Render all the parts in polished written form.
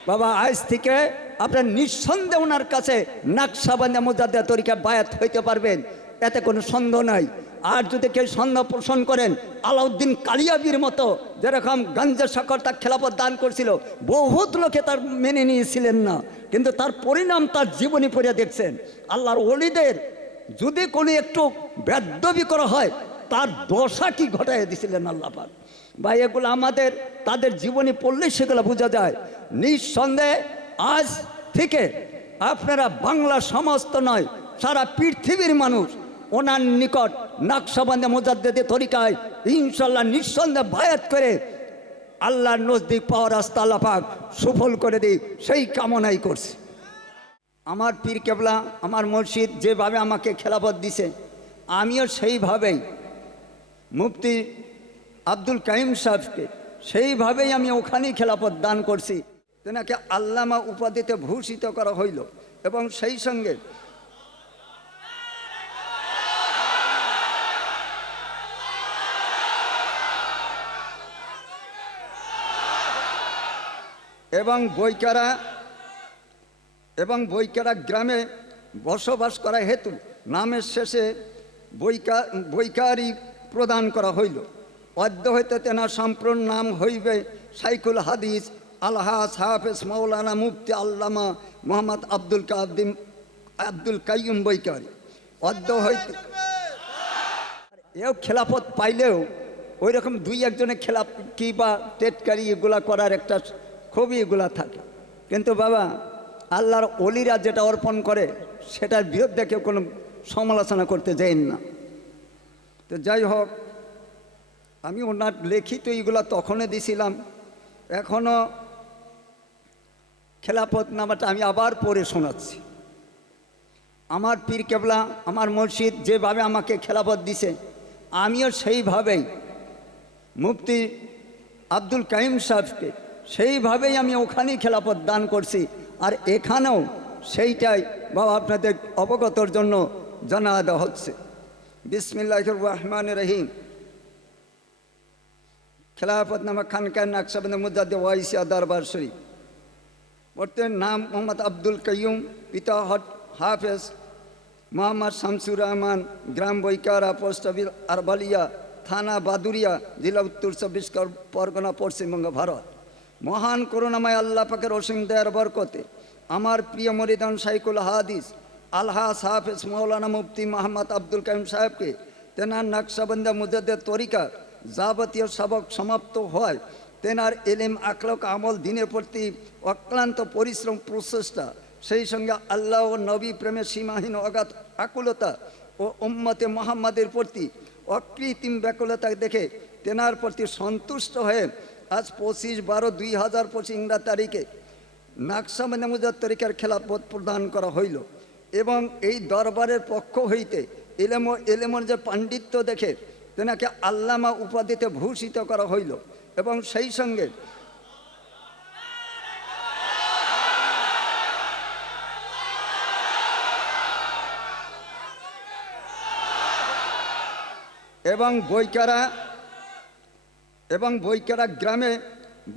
বাবা আজ থেকে আপনার নিঃসন্দেহে ওনার কাছে নাকশবন্দি মুজাদ্দিদ তরিকা বায়াত হইতে পারবেন, এতে কোনো সন্দেহ নাই। আর যদি কেউ সন্দেহ পোষণ করেন, আলাউদ্দিন কালিয়াবির মতো যেরকম গঞ্জে শকর তার খেলাফত দান করছিল, বহুত লোকে তার মেনে নিয়েছিলেন না, কিন্তু তার পরিণাম তার জীবনী পড়ে দেখছেন। আল্লাহর ওলিদের যদি কোনো একটু বেদবি করা হয়, তার দশা কি ঘটায় দিছিলেন আল্লাহ পাক। ভাই এগুলো আমাদের তাদের জীবনী পড়লে সেগুলো বোঝা যায়। নিঃসন্দেহে আজ থেকে আপনারা বাংলা সমস্ত নয়, সারা পৃথিবীর মানুষ ওনার নিকট নাকশবন্দি মুজাদ্দিদ তরিকায় ইনশাল্লাহ নিঃসন্দেহে বায়াত করে আল্লাহর নজদিক পাওয়ার রাস্তা আল্লাহ পাক সফল করে দিই, সেই কামনাই করছি। আমার পীর কেবলা, আমার মসজিদ যেভাবে আমাকে খেলাফত দিছে, আমিও সেইভাবেই মুফতি আব্দুল কাইম সাহেবকে সেইভাবেই আমি ওখানেই খেলাফত দান করছি। তেনাকে আল্লামা উপাধিতে ভূষিত করা হইল এবং সেই সঙ্গে বৈকারা গ্রামে বসবাস করা হেতু নামের শেষে বৈকারি প্রদান করা হইল। অদ্য হইতে তেনার সম্পূর্ণ নাম হইবে শাইখুল হাদিস আলহাজ হাফেজ মৌলানা মুফতি আল্লামা মোহাম্মদ আব্দুল কাইয়ুম বৈকারি। অদ্য হইতে এও খেলাফত পাইলেও ওই রকম দুই একজনের খেলাফ কি বা টেটকারি এগুলা করার একটা খুবই এগুলা থাকে, কিন্তু বাবা আল্লাহর অলিরা যেটা অর্পণ করে সেটার বিরুদ্ধে কেউ কোনো সমালোচনা করতে যাইন না। তো যাই হোক, আমি ওনার লিখিত এইগুলা তখনই দিছিলাম, এখনও খেলাফত নামাটা আমি আবার পড়ে শোনাচ্ছি। আমার পীর কেবলা, আমার মসজিদ যেভাবে আমাকে খেলাফত দিছে, আমিও সেইভাবেই মুফতি আব্দুল কাইম সাহেবকে সেইভাবেই আমি ওখানেই খেলাফত দান করছি। আর এখানেও সেইটাই বাবা আপনাদের অবগতর জন্য জানা দেওয়া হচ্ছে। বিসমিল্লাহির রহমানির রহিম। খেলাফত নামা খানকা নাকশবন্দি মুজাদ্দিদ ওয়াইসিয়া দরবার শরীফ। বর্তমান নাম মোহাম্মদ আব্দুল কাইয়ুম, পিতা হাফেজ মোহাম্মদ শামসুর রহমান, গ্রাম বৈকারা, পোস্ট অফিস আরবালিয়া, থানা বাদুরিয়া, জেলা উত্তর ২৪ পরগনা, পশ্চিমবঙ্গ, ভারত। মহান করুণাময় আল্লাহ পাকের অসীম দয়ার বরকতে আমার প্রিয় মরিদান শাইখুল হাদিস আলহাজ হাফেজ মৌলানা মুফতি মোহাম্মদ আব্দুল কাইম সাহেবকে তেনার নাকশবন্দি মুজাদ্দিদ তরিকা যাবতীয় সবক সমাপ্ত হয়, তেনার এলিম আখলাক আমল দিনের প্রতি অক্লান্ত পরিশ্রম প্রচেষ্টা, সেই সঙ্গে আল্লাহ ও নবী প্রেমের সীমাহীন অগাধ আকুলতা ও উম্মতে মুহাম্মাদের প্রতি অকৃত্রিম ব্যাকুলতা দেখে তেনার প্রতি সন্তুষ্ট হয়ে আজ 25/12/2025 ইংরেজি তারিখে নাকশবন্দি মুজাদ্দিদ তরিকার খেলাফত প্রদান করা হইল এবং এই দরবারের পক্ষ হইতে এলেমর যে পাণ্ডিত্য দেখে তেনাকে আল্লামা উপাধিতে ভূষিত করা হইল এবং সেই সঙ্গে বৈকারা গ্রামে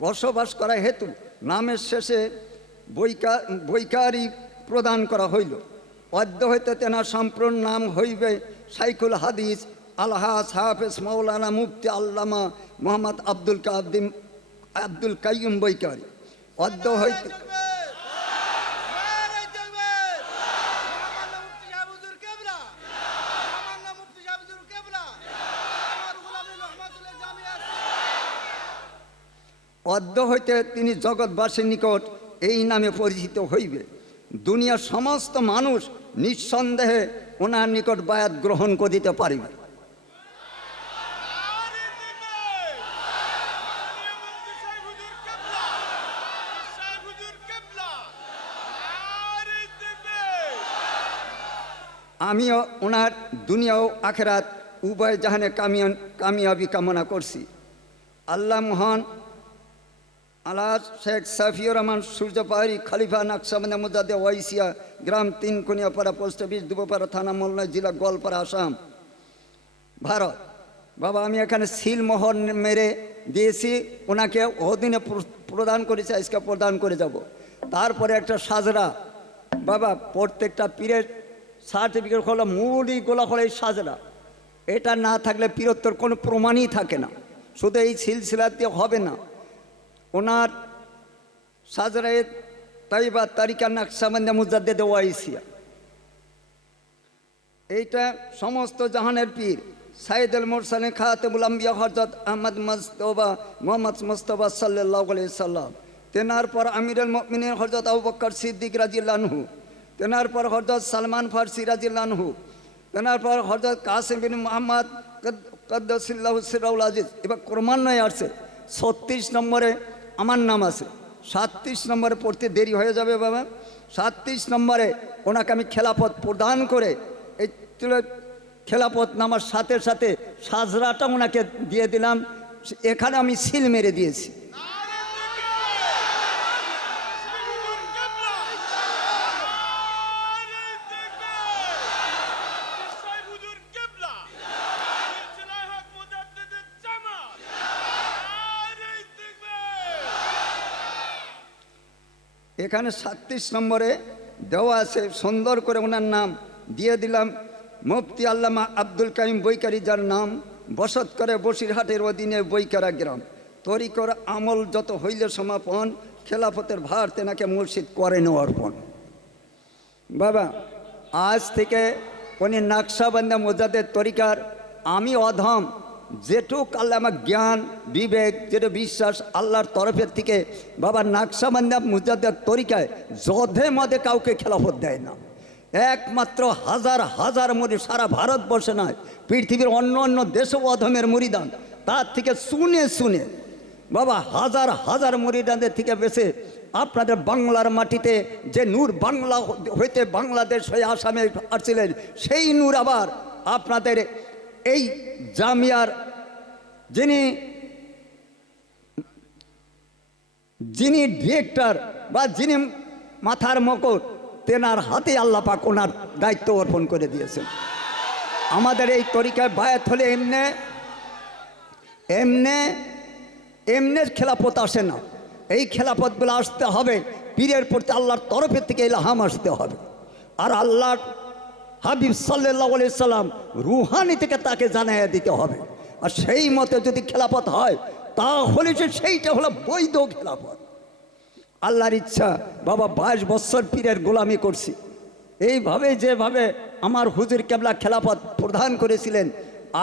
বসবাস করা হেতু নামের শেষে বৈকারি প্রদান করা হইল। অদ্য হইতে তেনার সম্পূর্ণ নাম হইবে শাইখুল হাদিস আলহাজ হাফেজ মৌলানা মুফতি আল্লামা মোহাম্মদ আব্দুল কাইয়ুম বৈকারি। অদ্য হইতে তিনি জগৎবাসীর নিকট এই নামে পরিচিত হইবে। দুনিয়ার সমস্ত মানুষ নিঃসন্দেহে ওনার নিকট বায়াত গ্রহণ করিতে পারিবে। আমিও ওনার দুনিয়া ও আখেরাত উভয় জাহানে কামিয়াবি কামনা করছি। আল্লাহ মহান আল্লাহ শেখ সাফিউর রহমান সূর্যপাহাড়ি খলিফা নাকশবন্দি মুজাদ্দিদ ওয়াইসিয়া, গ্রাম ৩ কুনিয়াপাড়া, পোস্ট অফিস দুবপাড়া, থানা মোল্লা, জেলা গোয়ালপাড়া, আসাম, ভারত। বাবা আমি এখানে সিল মোহর মেরে দিয়েছি, ওনাকে ওদিনে প্রদান করেছি, আজকে প্রদান করে যাব। তারপরে একটা সাজরা, বাবা প্রত্যেকটা পীরের সার্টিফিকেট হলো মূলই গোলা হলো এই সাজরা। এটা না থাকলে পীরত্বর কোনো প্রমাণই থাকে না। শুধু এই সিলসিলা দিয়ে হবে না। ওনার সাজরায়ে তাইবা তারিকা নাকশবন্দিয়া মুজাদ্দেদ ওয়াইসিয়া, এইটা সমস্ত জাহানের পীর সাইদুল মুরসালিন খাতেমুল আম্বিয়া হযরত আহমদ মুস্তফা মোহাম্মদ মুস্তফা সাল্লাল্লাহু আলাইহি সাল্লাম, তেনার পর আমিরুল মুমিনিন হযরত আবু বকর সিদ্দিক রাদিয়াল্লাহু আনহু, তেনার পর হযরত সালমান ফারসি রাদিয়াল্লাহু আনহু, তেনার পর হযরত কাসিম বিন মুহাম্মদ কদ্দাসিল্লাহু সিররাহুল আজিজ। এবার ক্রমান্বয়ে আসছে 36 নম্বরে আমার নাম আছে, 37 নম্বরে পড়তে দেরি হয়ে যাবে বাবা। 37 নম্বরে ওনাকে আমি খেলাফত প্রদান করে এই খেলাফত নামার সাথে সাথে সাজরাটা ওনাকে দিয়ে দিলাম। এখানে আমি সিল মেরে দিয়েছি। এখানে 37 নম্বরে দেওয়া আছে, সুন্দর করে ওনার নাম দিয়ে দিলাম। মুফতি আল্লামা আব্দুল কাইম বৈকারি, যার নাম বসত করে বসিরহাটের অধীনে বৈকারা গ্রাম। তরিকর আমল যত হইলে সমাপন, খেলাফতের ভার তেনাকে মুর্শিদ করেন অর্পণ। বাবা আজ থেকে উনি নাকশবন্দিয়া মুজাদ্দেদ তরিকার আমি অধম যেটুক আল্লাহ আমার জ্ঞান বিবেক যেটা বিশ্বাস আল্লাহর তরফের থেকে বাবা নাকশবন্দিয়া মুজাদ্দেদ তরিকায় যধে মধে কাউকে খেলাফত দেয় না। একমাত্র হাজার হাজার মুরিদ, সারা ভারতবর্ষে নয় পৃথিবীর অন্য অন্য দেশও অধমের মুরিদান, তার থেকে শুনে শুনে বাবা হাজার হাজার মুরিদানদের থেকে বেশি আপনাদের বাংলার মাটিতে যে নূর বাংলা হইতে বাংলাদেশ হয়ে আসামে আসছিলেন, সেই নূর আবার আপনাদের এই জামিয়ার যিনি ডিরেক্টর বা যিনি মাথার মকর, তেনার হাতে আল্লাহ পাক ওনার দায়িত্ব অর্পণ করে দিয়েছেন। আমাদের এই তরিকায় বায়াত হলে এমনে খেলাফত আসে না। এই খেলাফতগুলো আসতে হবে পীরের প্রতি আল্লাহর তরফের থেকে ইলহাম আসতে হবে। আর আল্লাহর হাবিব সাল্লাল্লাহু আলাইহি সাল্লাম রুহানি থেকে তাকে জানাইয়া দিতে হবে। আর সেই মতে যদি খেলাফত হয় তাহলে সেইটা হলো বৈধ খেলাফত। আল্লাহর ইচ্ছা বাবা 22 বছর পীরের গোলামি করছি। এইভাবে যেভাবে আমার হুজুর কেবলা খেলাফত প্রদান করেছিলেন,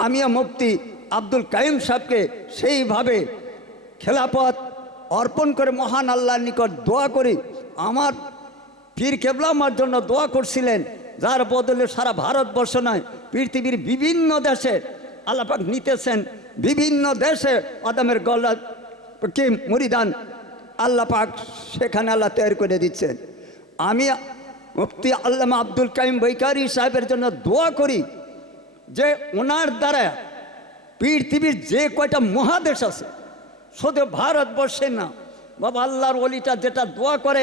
আমিও মুফতি আব্দুল কাইম সাহেবকে সেইভাবে খেলাফত অর্পণ করে মহান আল্লাহর নিকট দোয়া করি। আমার পীর কেবলা আমার জন্য দোয়া করছিলেন, যার বদলে সারা ভারতবর্ষ নয় পৃথিবীর বিভিন্ন দেশে আল্লাহ পাক নিতেছেন। বিভিন্ন দেশে আদমের গলা কি মুরিদান আল্লাহ পাক সেখানে আল্লাহ তৈরি করে দিচ্ছেন। আমি মুফতি আল্লামা আব্দুল কাইম বৈকারি সাহেবের জন্য দোয়া করি যে ওনার দ্বারা পৃথিবীর যে কয়টা মহাদেশ আছে, শুধু ভারতবর্ষে না বাবা, আল্লাহর ওলিটা যেটা দোয়া করে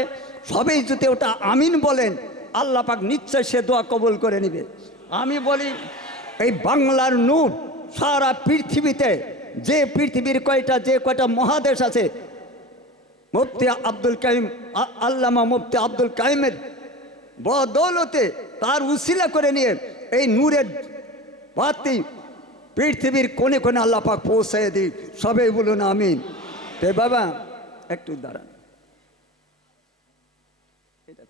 সবাই যদি ওটা আমিন বলেন, আল্লাহ পাক নিশ্চয় সে দোয়া কবুল করে নেবে। আমি বলি এই বাংলার নূর সারা পৃথিবীতে যে পৃথিবীর যে কয়টা মহাদেশ আছে, মুফতি আব্দুল কাইম আল্লামা মুফতি আব্দুল কাইমের বদৌলতে তার উসিলা করে নিয়ে এই নূরের বাতি পৃথিবীর কোণে কোণে আল্লাহ পাক পৌঁছায় দিই। সবাই বলুন আমিন। তে বাবা একটু দাঁড়ান, এটা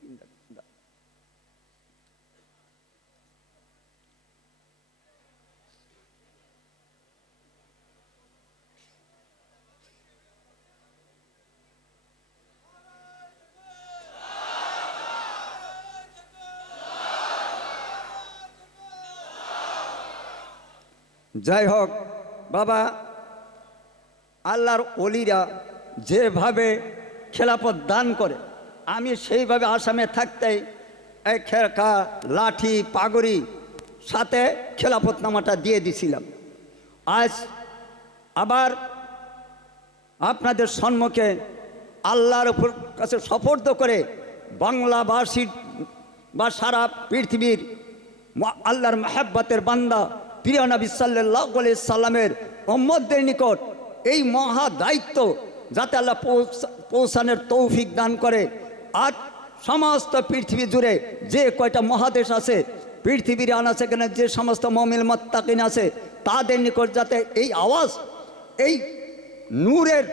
যাই হোক বাবা, আল্লাহর ওলিরা যেভাবে খেলাফত দান করে আমি সেইভাবে আসামে থাকতেই এই খেরকা লাঠি পাগড়ি সাথে খেলাফতনামাটা দিয়ে দিছিলাম। আজ আবার আপনাদের সম্মুখে আল্লাহর উপর কাছে সফর্দ করে বাংলাভাষীর বা সারা পৃথিবীর আল্লাহর মাহাব্বতের বান্দা প্রিয় নবী সাল্লাল্লাহু আলাইহি সাল্লামের উম্মতদের নিকট এই মহা দায়িত্ব যাতে আল্লাহ পৌঁছানোর তৌফিক দান করে। আর সমস্ত পৃথিবী জুড়ে যে কয়টা মহাদেশ আছে, পৃথিবীর আনাচেখানে যে সমস্ত মুমিন মুত্তাকিন আছে, তাদের নিকট যাতে এই আওয়াজ, এই নূরের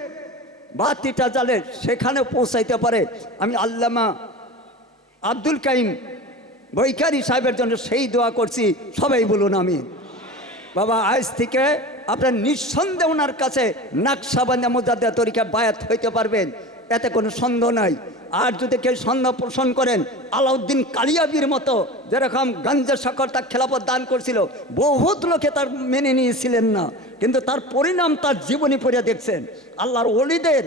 বাতিটা জ্বালে সেখানে পৌঁছাইতে পারে। আমি আল্লামা আব্দুল কাইম বৈকারি সাহেবের জন্য সেই দোয়া করছি। সবাই বলুন আমিন। বাবা, আজ থেকে আপনার নিঃসন্দেহে ওনার কাছে নাকশাবন্দি মুজাদ্দিদ তরিকা বায়াত হইতে পারবেন, এতে কোনো সন্দেহ নাই। আর যদি কেউ সন্দেহ পোষণ করেন, আলাউদ্দিন কালিয়াবির মতো যেরকম গাঞ্জা সাকর তার খেলাফত দান করছিল, বহুত লোকে তার মেনে নিয়েছিলেন না, কিন্তু তার পরিণাম তার জীবনী পড়ে দেখছেন। আল্লাহর ওলিদের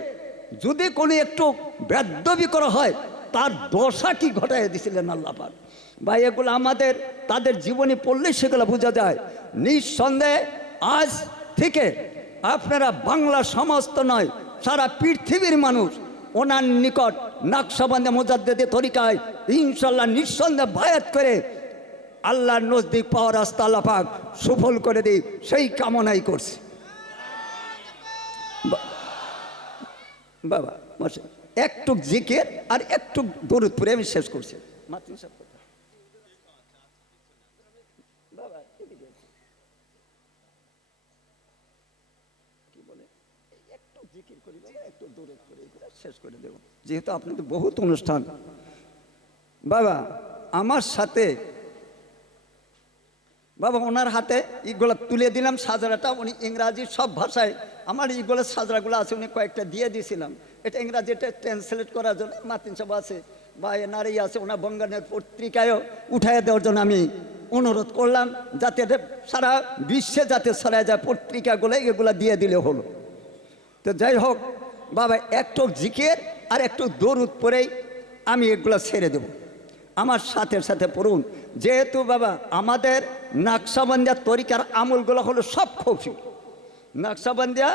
যদি কোনো একটু বেদবি করা হয়, তার দশা কি ঘটাইয়া দিছিলেন আল্লাহ পাক। বা এগুলো আমাদের তাদের জীবনী পড়লে সেগুলো বোঝা যায়। নিঃসন্দেহে আজ থেকে আপনারা বাংলা সমস্ত নয়, সারা পৃথিবীর মানুষ ওনার নিকট নাকশাবন্দি মুজাদ্দিদ তরিকায় ইনশাল্লাহ নিঃসন্দেহে বায়াত করে আল্লাহর নজদিক পাওয়ার রাস্তা আল্লাহ পাক সফল করে দিই, সেই কামনাই করছি। বাবা মাসে একটু জিকির আর একটু দরুদ পড়ে আমি শেষ করছি। মাতৃ সাহেব বাবা কি বলে, একটু জিকির করি বাবা, একটু দরুদ পড়ে শেষ করে দেব, যেহেতু আপনাদের বহুত অনুষ্ঠান। বাবা আমার সাথে বাবা ওনার হাতে ইগুলো তুলে দিলাম সাজরাটা, উনি ইংরাজি সব ভাষায় আমার ইগুলো সাজরাগুলো আছে, উনি কয়েকটা দিয়ে দিয়েছিলাম। এটা ইংরাজিটা ট্রান্সলেট করার জন্য মাতিন সব আছে বা এনারই আছে, ওনার বঙ্গানের পত্রিকায়ও উঠাইয়া দেওয়ার জন্য আমি অনুরোধ করলাম, যাতে সারা বিশ্বে যাতে ছড়ায় যায় পত্রিকাগুলো, এগুলো দিয়ে দিলে হলো। তো যাই হোক বাবা, একটু জিকির আর একটু দরুদ পরেই আমি এগুলো ছেড়ে দেব। আমার সাথে সাথে পড়ুন, যেহেতু বাবা আমাদের নাকশাবন্দিয়া তরিকার আমলগুলো হলো সব খফি। নাকশাবন্দিয়া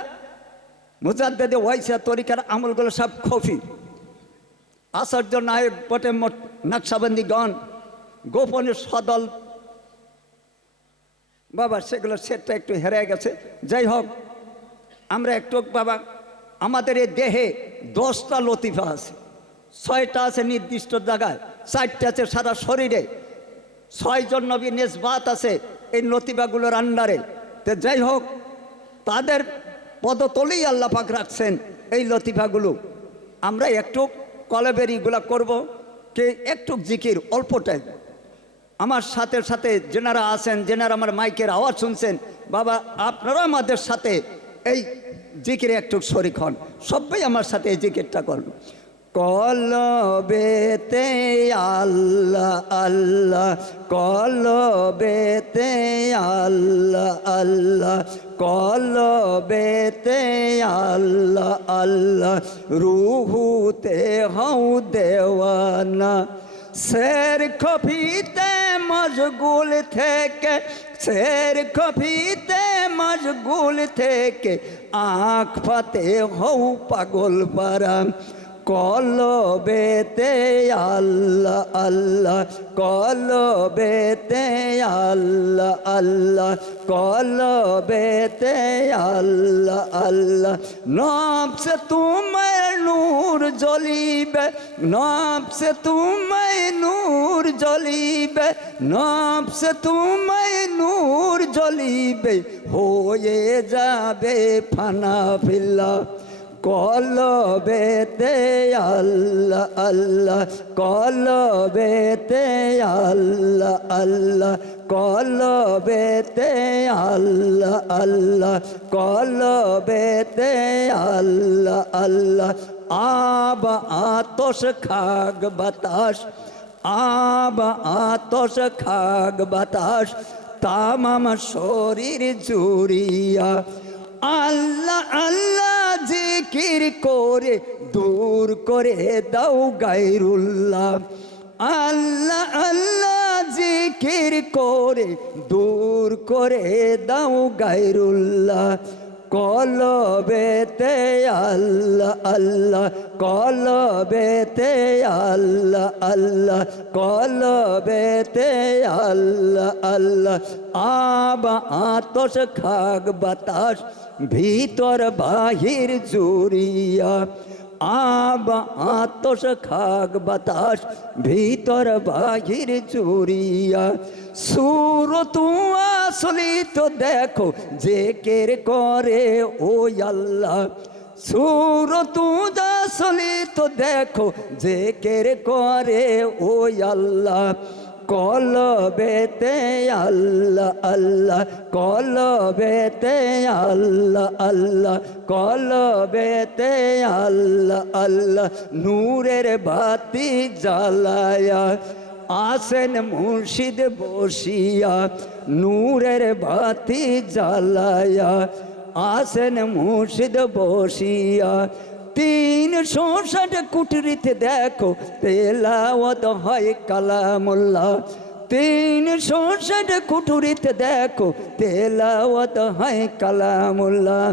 মুজাদ্দিদ ওয়াইসিয়া তরিকার আমলগুলো সব খফি। আচার্য নায়েব বটে নাকশাবন্দিগণ গোপনে সদল বাবা, সেগুলো সেটটা একটু হেরে গেছে। যাই হোক আমরা একটু বাবা, আমাদের এই দেহে 10টা লতিফা আছে, 6টা আছে নির্দিষ্ট জায়গায়, 4টা আছে সারা শরীরে, 6 জন নবী নেসবাত আছে এই লতিফাগুলোর আন্ডারে। তো যাই হোক তাদের পদতলেই আল্লাহ পাক রাখছেন এই লতিফাগুলো। আমরা একটু কলবেরিগুলা করব, কে একটু জিকির অল্প টাইম। আমার সাথে সাথে যেনারা আছেন, যেনারা আমার মাইকের আওয়াজ শুনছেন, বাবা আপনারা আমাদের সাথে এই জিকিরে একটু শরীক হন, সবাই আমার সাথে এই জিকিরটা করুন। কলবেতে আল্লাহ আল্লাহ, কলবেতে আল্লাহ আল্লাহ, কলবেতে আল্লাহ আল্লাহ, রুহুতে হও দেওয়ানা। শের খফিতে মশগুল থেকে, শের খফিতে মশগুল থেকে, আঁখ পাতে হও পাগল পারা। কলবেতে আল্লাহ আল্লাহ, কলবেতে আল্লাহ আল্লাহ, কলবেতে আল্লাহ আল্লাহ। নফসে তোমায় নূর জ্বলিবে, নফসে তোমায় নূর জ্বলিবে, নফসে তোমায় নূর জ্বলিবে, হয়ে যাবে ফানা ফিল্লা। কলবেতে আল্লাহ আল্লাহ, কলবেতে আল্লাহ আল্লাহ, কলবেতে আল্লাহ আল্লাহ, কলবেতে আল্লাহ আল্লাহ। আব আতশ খাগ বাতাস, আব আতশ খাগ বাতাস, তামাম শরীর জুড়িয়া আল্লাহ আল্লাহ জিকির করে দূর করে দাও গায়রুল্লাহ। আল্লাহ আল্লাহ জিকির করে দূর করে দাও গায়রুল্লাহ। কলবেতে আল্লাহ আল্লাহ, কলবেতে আল্লাহ আল্লাহ, কলবেতে আল্লাহ আল্লাহ। আব আতশ খাক বাতাস ভিতর বাহির জুড়িয়া, আব আতশ খাক বাতাস ভিতর বাহির জুড়িয়া। সুরত আসলি তো দেখো জেকের করে ও আল্লাহ, সুরত আসলি তো দেখো জেকের করে ও আল্লাহ। কলবেতে আল্লাহ আল্লাহ, কলবেতে আল্লাহ আল্লাহ, কলবেতে আল্লাহ আল্লাহ। নূরের বাতি জ্বালায়া আসেন মুর্শিদ বসিয়া, নূরের বাতি জ্বালায়া আসেন মুর্শিদ বসিয়া। 360 কুঠরিতে দেখো তেলাওয়াত হয় কালামুল্লাহ, 360 কুঠরিতে দেখো তেলাওয়াত হয় কালামুল্লাহ।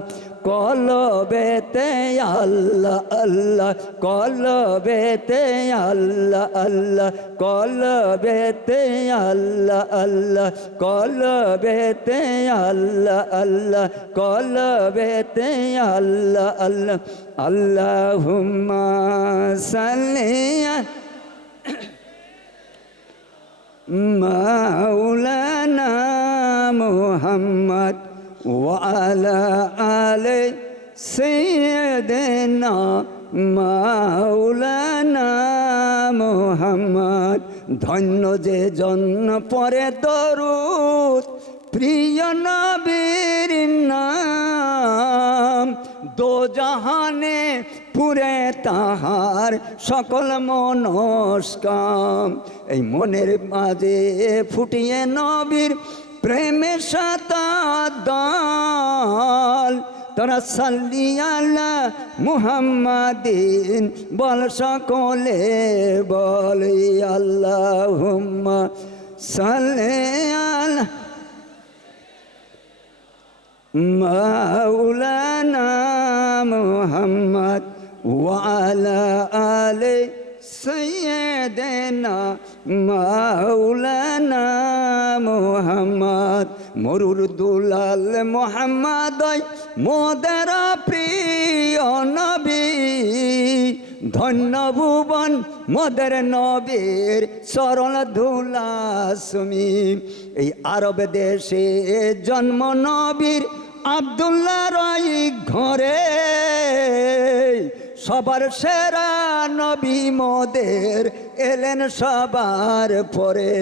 কলবেতে আল্লাহ আল্লাহ, কলবেতে আল্লাহ আল্লাহ, কলবেতে আল্লাহ আল্লাহ, কলবেতে আল্লাহ আল্লাহ, কলবেতে আল্লাহ আল্লাহ। আল্লাহুম্মা সাল্লি মাওলানা মুহাম্মদ ওয়ালা আলে সাইয়্যিদিনা মাওলানা মুহাম্মদ। ধন্য যে জন্য পরে দরুদ প্রিয় নবীর নাম, দো জাহানে পুরে তাহার সকল মনস্কাম। এই মনের মাঝে ফুটিয়ে নবীর প্রেমে শতাদ্দাল, তোরা সাল্লি আলা মুহাম্মাদিন বল সকলে বল। আল্লাহুম্মা সাল্লি আলা মাওলানা মুহাম্মদ ওয়ালা আলে সাইয়্যিদিনা মাওলানা মুহাম্মদ। মরুর দুলাল মুহাম্মদ মোদের প্রিয় নবী, ধন্য ভুবন মোদের নবীর চরণ ধুলা সুমি। এই আরব দেশে জন্ম নবীর আব্দুল্লাহ রাই ঘরে, সবার সেরা নবী মোদের এলেন সবার পরে,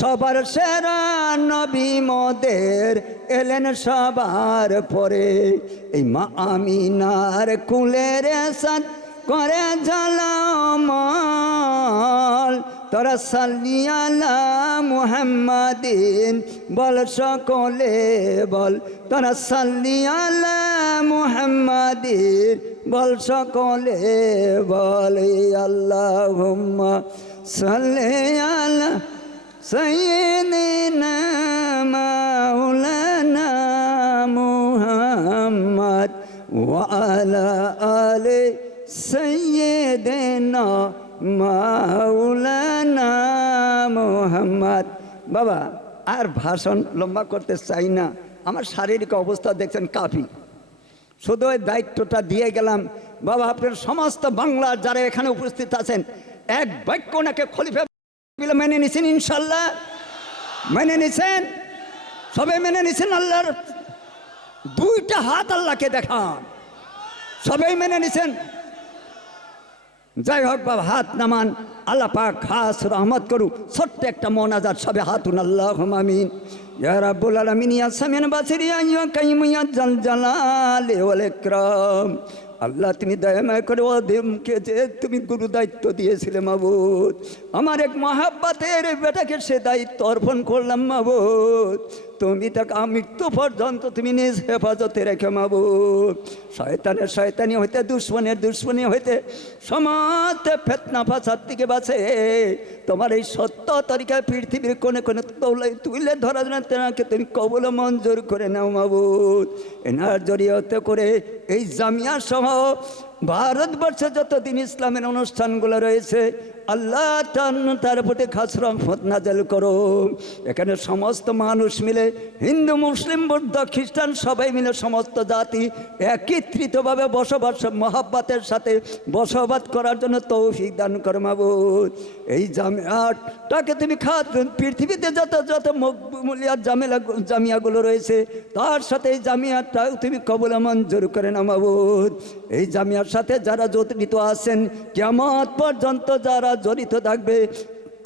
সবার সেরা নবী মোদের এলেন সবার পরে। এই মা আমিনার কুলের সাথ করে ঝালামাল, তোরা সাল্লি আলা মুহাম্মাদিন বল সকলে বল। তোরা সাল্লি আলা মুহাম্মাদিন বল সকলে বল। আল্লাহুম্মা সাল্লি আলা সাইয়্যিদিনা মাওলানা মুহাম্মদ ওয়া আলা আলি সাইয়্যিদিনা মাওলানা মুহাম্মদ। বাবা আর ভাষণ লম্বা করতে চাই না, আমার শারীরিক অবস্থা দেখছেন কাফি, শুধু ওই দায়িত্বটা দিয়ে গেলাম। বাবা আপনার সমস্ত বাংলার যারা এখানে উপস্থিত আছেন এক বাক্য ওনাকে খলিফা মেনে নিছেন, ইনশাল্লাহ মেনে নিছেন, সবাই মেনে নিছেন। আল্লাহর দুইটা হাত আল্লাহকে দেখান, সবাই মেনে নিছেন। যাই হোক বাবা হাত নামান, আল্লাহ পাক খাস রহমত করু। ছোট্ট একটা মোনাজাত, সবে হাতুন আল্লাহুম্মা আমিন। ইয়া রাব্বুল আলামিন ইয়া সামিন বাসির ইয়া কাইয়ুম ইয়া জাল জালালি ওয়াল ইকরাম। আল্লাহ তুমি দয়াময় করে ওদেরকে যে তুমি গুরু দায়িত্ব দিয়েছিলে মাবুদ, আমার এক মহাব্বতের বেটাকে সে দায়িত্ব অর্পণ করলাম মাবুদ। তুমি তাকে মৃত্যু পর্যন্ত তুমি নিজ হেফাজতে রেখে মাবুদ। শয়তানি হইতে দুশ্মনী হইতে সমস্ত ফিতনা ফাসাদ থেকে বাঁচে তোমার এই সত্য তরিকায় পৃথিবীর কোনে কোনে তুলে ধরার জন্য তেনাকে তুমি কবুল মঞ্জুর করে নাও মাবুদ। এনার জড়িয়তে করে এই জামিয়া সহ ভারতবর্ষে যতদিন ইসলামের অনুষ্ঠানগুলো রয়েছে আল্লাহ তার প্রতি খাস রহমত নাজেল করো। এখানে সমস্ত মানুষ মিলে হিন্দু মুসলিম বৌদ্ধ খ্রিস্টান সবাই মিলে সমস্ত জাতি একত্রিতভাবে বসবাস মহাব্বতের সাথে বসবাস করার জন্য তৌফিক দান করো মাবুদ। এই জামিয়াটাকে তুমি পৃথিবীতে যত মকবুলিয়াত জামিয়াগুলো রয়েছে তার সাথে এই জামিয়াটাও তুমি কবুল মঞ্জুর করে নাও মাবুদ। এই জামিয়ার সাথে যারা জড়িত আছেন কিয়ামত পর্যন্ত যারা জড়িত থাকবে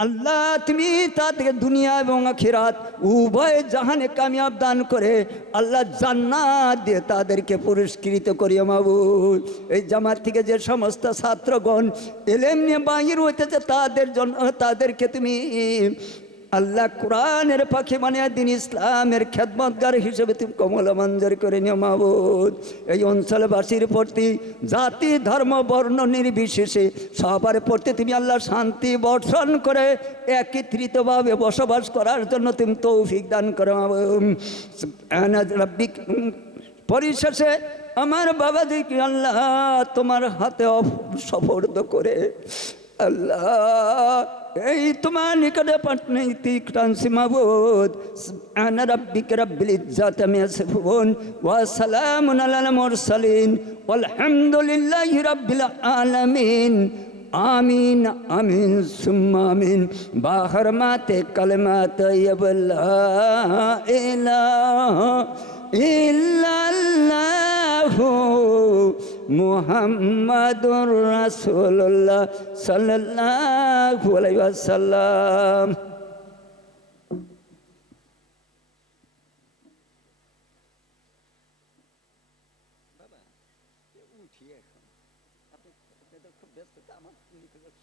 আল্লাহ তুমি তাদেরকে দুনিয়া এবং আখিরাত উভয় জাহানে কামিয়াব দান করে আল্লাহ জান্নাত দিয়ে তাদেরকে পুরস্কৃত করিও মাবুদ। এই জামাত থেকে যে সমস্ত ছাত্রগণ এলেম নিয়ে বাহির হইতেছে তাদেরকে তুমি আল্লাহ কোরআনের পাখি বানিয়ে দিন ইসলামের খেদমতগার হিসেবে তুমি কমল মঞ্জুর করে নিও মাবুদ। এই অঞ্চলবাসীর প্রতি জাতি ধর্ম বর্ণ নির্বিশেষে সবার প্রতি তুমি আল্লাহ শান্তি বর্ষণ করে একত্রিতভাবে বসবাস করার জন্য তুমি তৌফিক দান করো মাবুদ। পরিশেষে আমার বাবাজিকে আল্লাহ তোমার হাতে সফর্দ করে আল্লাহ এই তোমার নিকটে পাটনৈতিক টানসি মাবুদ। আনা রাব্বিকা রাব্বিল ইজ্জাতি আম্মা ইয়াসিফুন ওয়া সালামুন আলাল মুরসালিন ওয়ালহামদুলিল্লাহি রাব্বিল আলামিন। আমিন আমিন সুম্মা আমিন। বাহর মাতে কালেমাত লা ইলাহা ইল্লাল্লাহু মুহাম্মাদুর রাসূলুল্লাহ সাল্লাল্লাহু আলাইহি ওয়াসাল্লাম।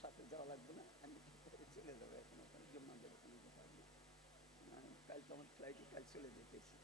সাথে যাওয়া লাগবে না, আমি চলে যাবো এখন কাল তো আমার ফ্লাইটে কাল চলে যেতেছি।